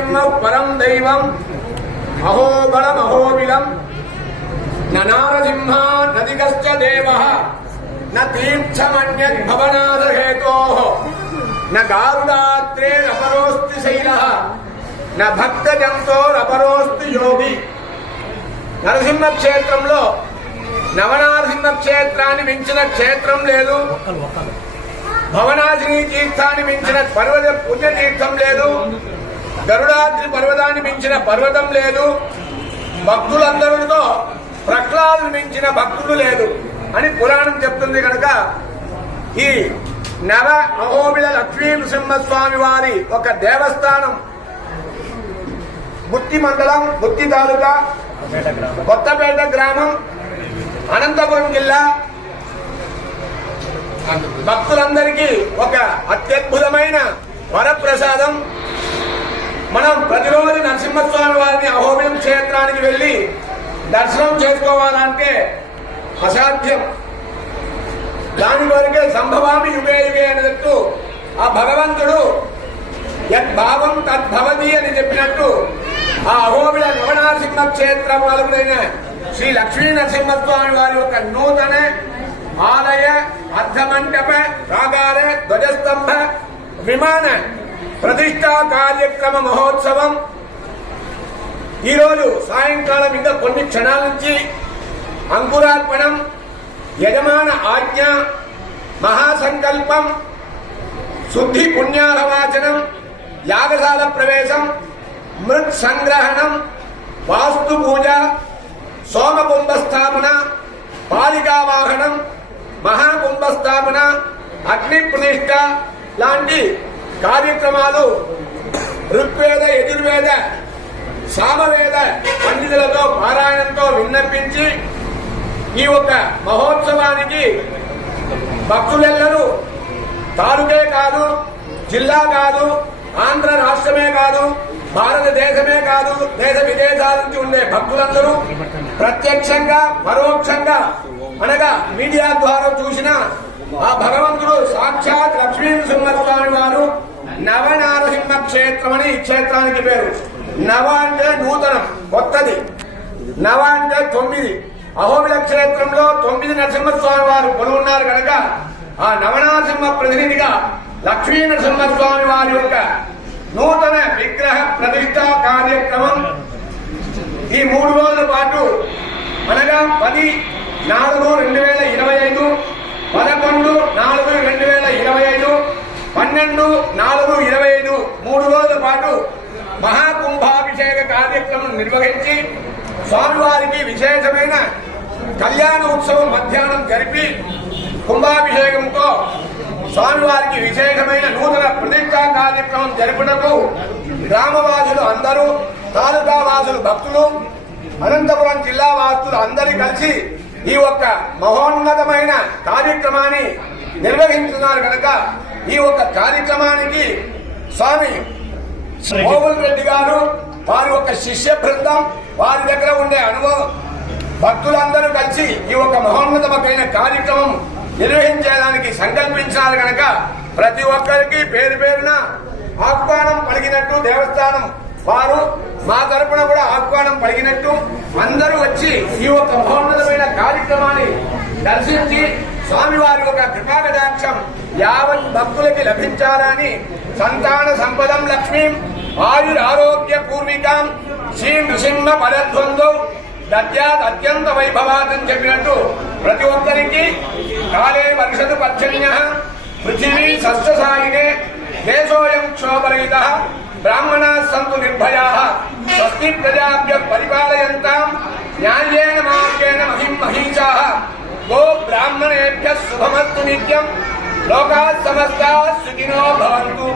నరసింహ పరం దైవం అహోబల మహోబిలం ననారసింహ నదిగశ్చ దేవ నీర్థమన్యద్భవనాథహేతో తీర్థమన్యద్ శైల న భక్తజంతోరపరోస్తి యోగి నరసింహ క్షేత్రంలో నవనారసింహ క్షేత్రాన్ని మించిన క్షేత్రం లేదు భవనాశిని తీర్థాన్ని మించిన పర్వత పుణ్యతీర్థం లేదు గరుడాద్రి పర్వతాన్ని మించిన పర్వతం లేదు. భక్తులందరితో ప్రహ్లాదులు మించిన భక్తుడు లేదు అని పురాణం చెప్తుంది కనుక ఈ నవ మహోబిల లక్ష్మీ నృసింహస్వామి వారి ఒక దేవస్థానం బుత్తి మండలం బుత్తి తాలూకా కొత్తపేట గ్రామం అనంతపురం జిల్లా. భక్తులందరికీ ఒక అత్యద్భుతమైన వరప్రసాదం. మనం ప్రతిరోజు నరసింహస్వామి వారిని అహోబిలం క్షేత్రానికి వెళ్ళి దర్శనం చేసుకోవాలంటే అసాధ్యం. దాని వరకే సంభవామి యుగే యుగే అన్నట్టు ఆ భగవంతుడు యద్భావం తద్భవతి అని చెప్పినట్టు ఆ అహోబిల నవనారసింహ క్షేత్రం వలన శ్రీ లక్ష్మీ నరసింహస్వామి వారి యొక్క నూతన ఆలయ అర్ధమంటప ప్రాగార ధ్వజస్తంభ విమాన ప్రతిష్టా కార్యక్రమ మహోత్సవం. ఈరోజు సాయంకాలం ఇంకా కొన్ని క్షణాల నుంచి అంకురార్పణం యజమాన ఆజ్ఞ మహాసంకల్పం శుద్ధి పుణ్యాలవాచనం యాగశాల ప్రవేశం మృత్ సంగ్రహణం వాస్తు పూజ సోమకుంభ స్థాపన పాలికావాహనం మహాకుంభ స్థాపన అగ్ని ప్రతిష్ట లాంటి కార్యక్రమాలు ఋగ్వేద యజుర్వేద సామవేద పండితులతో పారాయణంతో విన్నపించి ఈ యొక్క మహోత్సవానికి భక్తులెల్లరూ తాలూకే కాదు జిల్లా కాదు ఆంధ్ర రాష్ట్రమే కాదు భారతదేశమే కాదు దేశ విదేశాల నుంచి ఉండే భక్తులందరూ ప్రత్యక్షంగా పరోక్షంగా అనగా మీడియా ద్వారా చూసిన ఆ భగవంతుడు సాక్షాత్ లక్ష్మీ నృసింహస్వామి వారు నవనారసింహ క్షేత్రం అని ఈ క్షేత్రానికి పేరు. నవ అంటే నూతనం కొత్తది. నవ అంటే తొమ్మిది. అహోబిల క్షేత్రంలో తొమ్మిది నరసింహస్వామి వారు కొలువున్నారు కనుక ఆ నవనారసింహ ప్రతినిధిగా లక్ష్మీ నరసింహస్వామి వారి యొక్క నూతన విగ్రహ ప్రతిష్ట కార్యక్రమం ఈ మూడు రోజుల పాటు అనగా పది నాలుగు రెండు వేల ఇరవై ఐదు పదకొండు నాలుగు రెండు వేల ఇరవై ఐదు పన్నెండు నాలుగు ఇరవై ఐదు మూడు రోజుల పాటు మహాకుంభాభిషేక కార్యక్రమం నిర్వహించి స్వామివారికి విశేషమైన కళ్యాణ ఉత్సవం మధ్యాహ్నం జరిపి కుంభాభిషేకంతో స్వామివారికి విశేషమైన నూతన ప్రతిష్టా కార్యక్రమం జరుపుటకు గ్రామవాసులు అందరూ తాలూకా వాసులు భక్తులు అనంతపురం జిల్లా వాసులు అందరి కలిసి ఈ ఒక్క మహోన్నతమైన కార్యక్రమాన్ని నిర్వహించున్నారు కనుక ఈ ఒక్క కార్యక్రమానికి స్వామి మోహన్ రెడ్డి గారు వారి యొక్క శిష్య బృందం వారి దగ్గర ఉండే అనుభవం భక్తులందరూ కలిసి ఈ ఒక మహోన్నతమైన కార్యక్రమం నిర్వహించడానికి సంకల్పించారు కనుక ప్రతి ఒక్కరికి పేరు పేరున ఆహ్వానం పలిగినట్టు దేవస్థానం వారు మా తరపున కూడా ఆహ్వానం పలిగినట్టు అందరూ వచ్చి ఈ ఒక మహోన్నతమైన కార్యక్రమాన్ని దర్శించి స్వామివారి యొక్క కృపాకటాక్షం యావత్ భక్తులకి లభించాలని సంతాన సంపదం లక్ష్మీం ఆయురారోగ్య పూర్వికాం శ్రీ నృసింహ పరధ్వందో దద్యాత్ అత్యంత వైభవాత్ అని చెప్పినట్టు ప్రతి ఒక్కరికి కాలే వర్షదు పర్జన్య పృథివీ సస్యసాయినే దేశోయం క్షోభరహిత బ్రాహ్మణా సంతు నిర్భయా స్వస్తి ప్రజాభ్య పరిపాలయంతాం న్యాయేన మార్గేణ మహిం మహీషా गो ब्राह्मणेभ्यः शुभमस्तु नित्यम्। लोका समस्ता सुखिनो भवन्तु।